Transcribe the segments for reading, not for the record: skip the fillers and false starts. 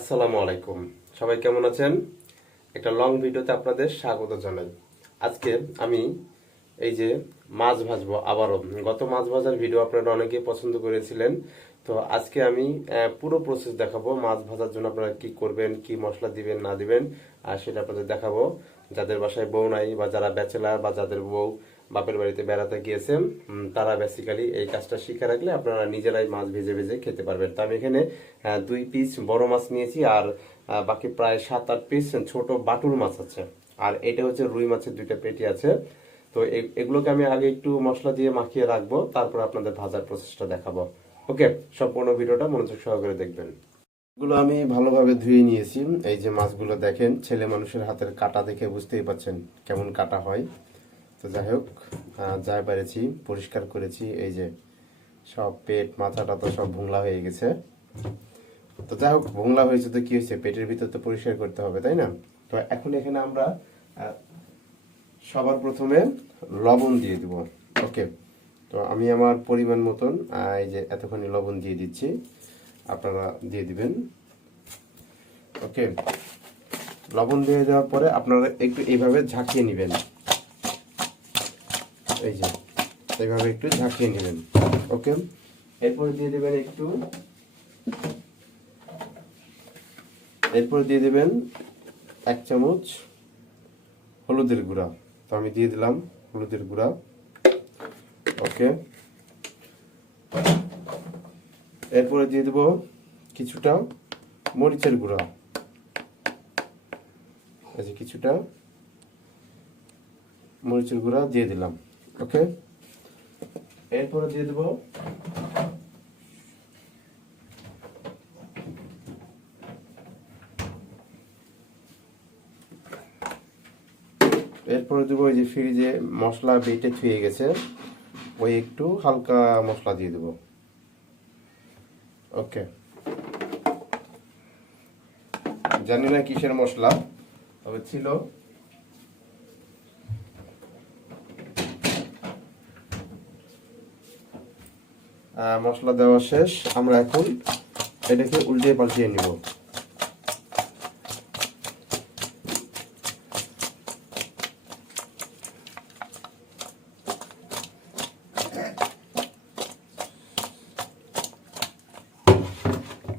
আসসালামু আলাইকুম। সবাই কেমন আছেন? একটা লং ভিডিওতে আপনাদের স্বাগত জানাই। আজকে আমি এই যে মাছ ভাজবো আবারও। গত মাছ ভাজার ভিডিও আপনারা অনেকেই পছন্দ করেছিলেন। তো আজকে আমি পুরো প্রসেস দেখাবো মাছ ভাজার জন্য আপনারা কি করবেন, কি মশলা দিবেন না দিবেন, আর সেটা আপনাদের দেখাবো। যাদের বাসায় বউ নাই বা যারা ব্যাচেলার বা যাদের বউ বাপের বাড়িতে বেড়াতে গিয়েছেন, তারা বেসিক্যালি এই কাজটা শিখে রাখলে আপনারা নিজেরাই মাছ ভেজে ভেজে খেতে পারবেন। তো আমি এখানে 2 পিস বড় মাছ নিয়েছি, আর বাকি প্রায় 7-8 পিস ছোট বাটুল মাছ আছে। আর এটা হচ্ছে রুই মাছের 2টা পেটি আছে। তো এগুলোকে আমি আগে একটু মশলা দিয়ে মাখিয়ে রাখবো, তারপর আপনাদের ভাজার প্রসেসটা দেখাবো। ওকে, সম্পূর্ণ ভিডিওটা মনোযোগ সহকারে দেখবেন। এগুলো আমি ভালোভাবে ধুয়ে নিয়েছি। এই যে মাছগুলো দেখেন, ছেলে মানুষের হাতের কাটা দেখে বুঝতেই পারছেন কেমন কাটা হয়। তো যাই হোক, যা পেরেছি পরিষ্কার করেছি। এই যে সব পেট মাথাটা তো সব ভোংলা হয়ে গেছে। তো যাই হোক, ভোংলা হয়েছে তো কি হয়েছে, পেটের ভিতর তো পরিষ্কার করতে হবে, তাই না? তো এখন এখানে আমরা সবার প্রথমে লবণ দিয়ে দিব। ওকে, তো আমি আমার পরিমাণ মতন এই যে এতখানি লবণ দিয়ে দিচ্ছি, আপনারা দিয়ে দিবেন। ওকে, লবণ দিয়ে দেওয়ার পরে আপনারা একটু এইভাবে ঝাঁকিয়ে নেবেন। এই যে এইভাবে একটু ঝাঁকিয়ে নেবেন। ওকে, এরপরে দিয়ে দেবেন এরপরে দিয়ে দেবেন 1 চামচ হলুদের গুঁড়া। তো আমি দিয়ে দিলাম হলুদের গুঁড়া। ওকে, এরপরে দিয়ে দেব কিছুটা মরিচের গুঁড়া। এই যে কিছুটা মরিচের গুঁড়া দিয়ে দিলাম। ওকে, এরপরে দিয়ে দেব ওই যে ফ্রিজে মশলা বেটে থুয়ে গেছে, ওই একটু হালকা মশলা দিয়ে দেব। ওকে, জানি না কিসের মশলা, তবে ছিল। মশলা দেওয়া শেষ, আমরা এখন এটাকে উল্টে পাল্টিয়ে নিব।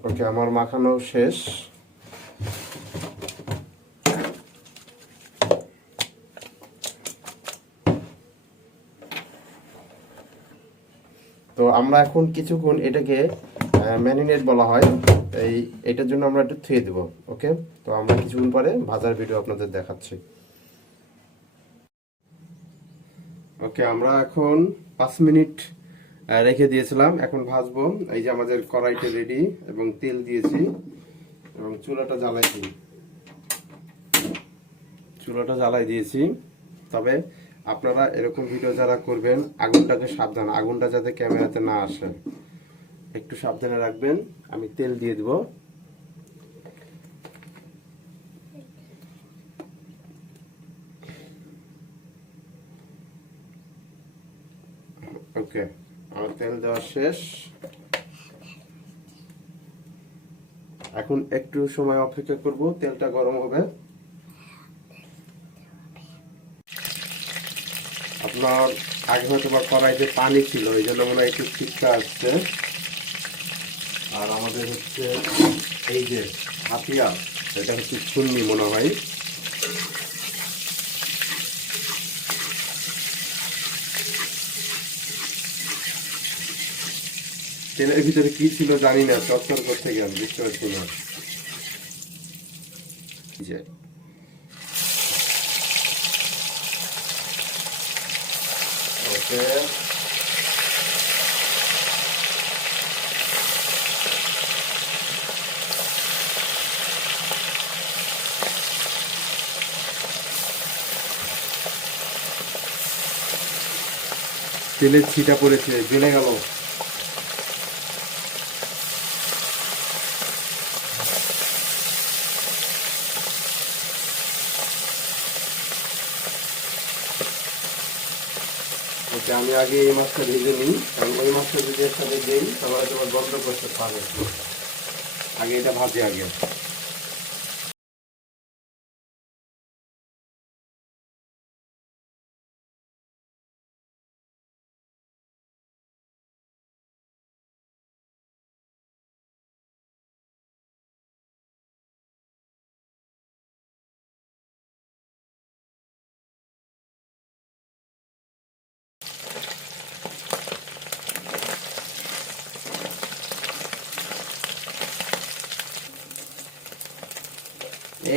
ওকে, আমার মাখানো শেষ। তো আমরা এখন কিছুক্ষণ এটাকে ম্যারিনেট বলা হয়, এটার জন্য আমরা একটু থুয়ে দেব। ওকে, তো আমরা কিছুক্ষণ পরে ভাজার ভিডিও আপনাদের দেখাচ্ছি। ওকে, আমরা এখন 5 মিনিট রেখে দিয়েছিলাম, এখন ভাজবো। এই যে আমাদের কড়াইটা রেডি এবং তেল দিয়েছি এবং চুলাটা জ্বালাই দিয়েছি। তবে আপনারা এরকম ভিডিও যারা করবেন, আগুনটাকে সাবধান, আগুনটা যাতে ক্যামেরাতে না আসে, একটু সাবধানে রাখবেন। আমি তেল দিয়ে দিব। ওকে, আমার তেল দেওয়া শেষ। এখন একটু সময় অপেক্ষা করব, তেলটা গরম হবে। আপনার আগে হয়তো বা কড়াইতে পানি ছিল, এই জন্য মনে হয় একটু ঠিকটা আসছে। আর আমাদের হচ্ছে এই যে হাতিয়ার, এটা হচ্ছে ছুন্নি মনে হয়। তেলের ভিতরে কি ছিল জানি না, চটচর করতে গেলাম, বুঝতে পারছি না। ওকে, তেলের ছিটা পড়েছে, জ্বলে গেল। আমি আগে এই মাছটা ভেজে নিই, কারণ ওই মাছটা যদি একসাথে দিই তাহলে তোমার বন্ধ করতে পারবে। আগে এটা ভাজে আগে।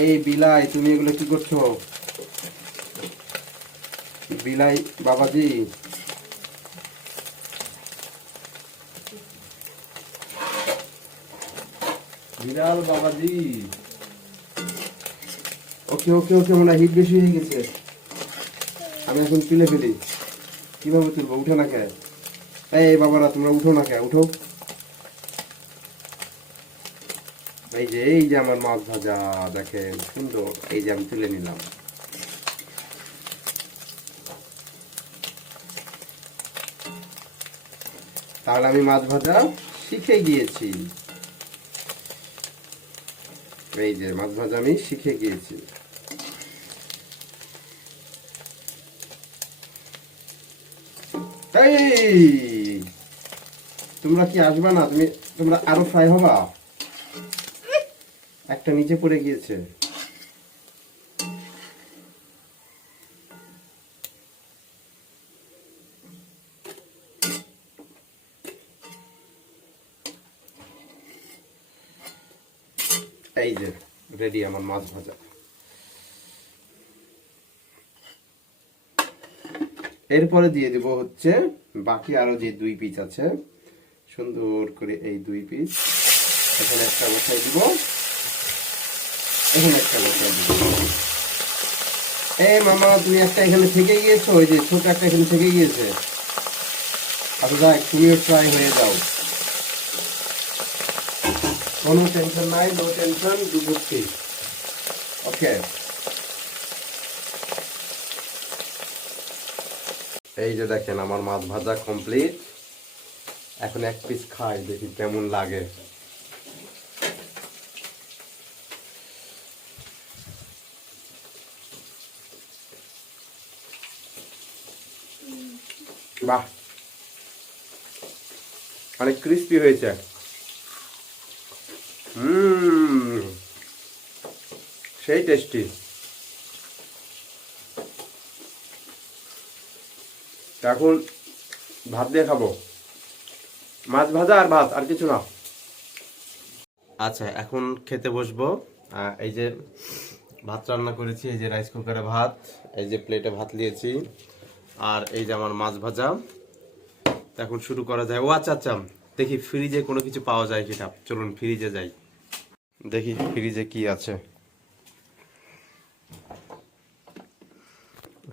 এই বিলাই, তুমি এগুলো কি করছো? বিলাই বাবাজি, বিড়াল বাবাজি। ওকে ওকে ওকে, মনে হয় হিট বেশি হয়ে গেছে। আমি এখন তুলে ফেলি। কিভাবে তুলবো? উঠে না কে? এই বাবারা, তোমরা উঠো না কে? উঠো। এই যে আমার মাছ ভাজা, দেখেন সুন্দর। এই যে আমি তুলে নিলাম। তাহলে আমি মাছ ভাজা শিখে গিয়েছি। এই যে মাছ ভাজা আমি শিখে গিয়েছি। এই, তোমরা কি আসবা না? তোমরা আরো ফ্রাই হবা? একটা নিচে পড়ে গিয়েছে। এই যে রেডি আমার মাছ ভাজা। এরপরে দিয়ে দিব হচ্ছে বাকি আরো যে 2 পিস আছে, সুন্দর করে এই 2 পিস এখানে একটা বসাই দিব, এখানে একটা বসাই দিব। এই মামা, তুমি একটা এখানে থেকে গিয়েছো, ওই যে ছোট একটা এখানে থেকে গিয়েছে। আচ্ছা যাক, তুমিও ট্রাই হয়ে যাও, কোনো টেনশন নাই, নো টেনশন, দুপুরটি। ওকে, এই যে দেখেন আমার মাছ ভাজা কমপ্লিট। এখন এক পিস খাই, দেখি কেমন লাগে। বাহ, অনেক ক্রিস্পি হয়েছে। সেই টেস্টি। এখন ভাত দিয়ে খাবো, মাছ ভাজা আর ভাত, আর কিছু না। আচ্ছা, এখন খেতে বসবো। এই যে ভাত রান্না করেছি, এই যে রাইস কুকারে ভাত, এই যে প্লেটে ভাত নিয়েছি, আর এই যে আমার মাছ ভাজা। এখন শুরু করা যায়। ও আচ্ছা আচ্ছা, দেখি ফ্রিজে কোনো কিছু পাওয়া যায় কিনা। চলুন ফ্রিজে যাই, দেখি ফ্রিজে কি আছে।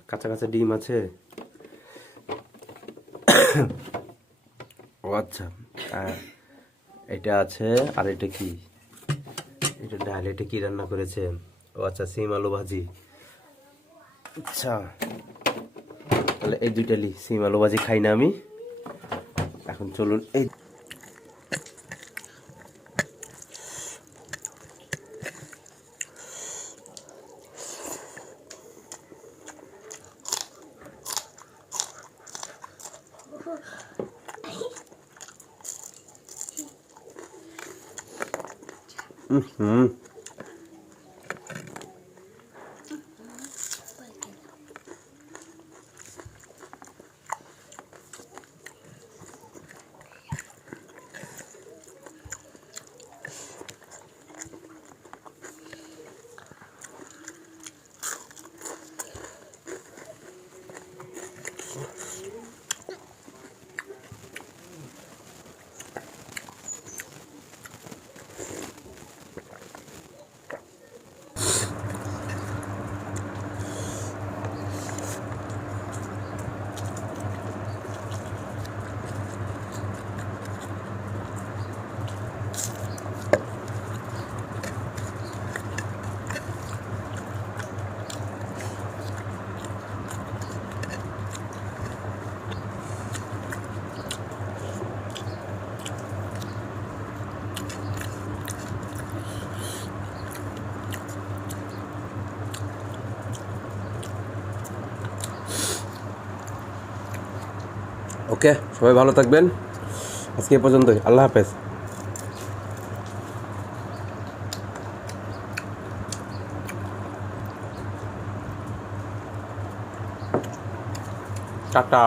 কাঁচা কাঁচা ডিম আছে। ও আচ্ছা, এটা আছে। আর এটা কি? এটা ডাল। এটা কি রান্না করেছে? ও আচ্ছা, সিম আলু ভাজি। আচ্ছা, তাহলে এই দুইটা সিম আলু ভাজি খাই না আমি। এখন চলুন এই হুম। ওকে, সবাই ভালো থাকবেন। আজকে এ পর্যন্তই। আল্লাহ হাফেজ। টাটা।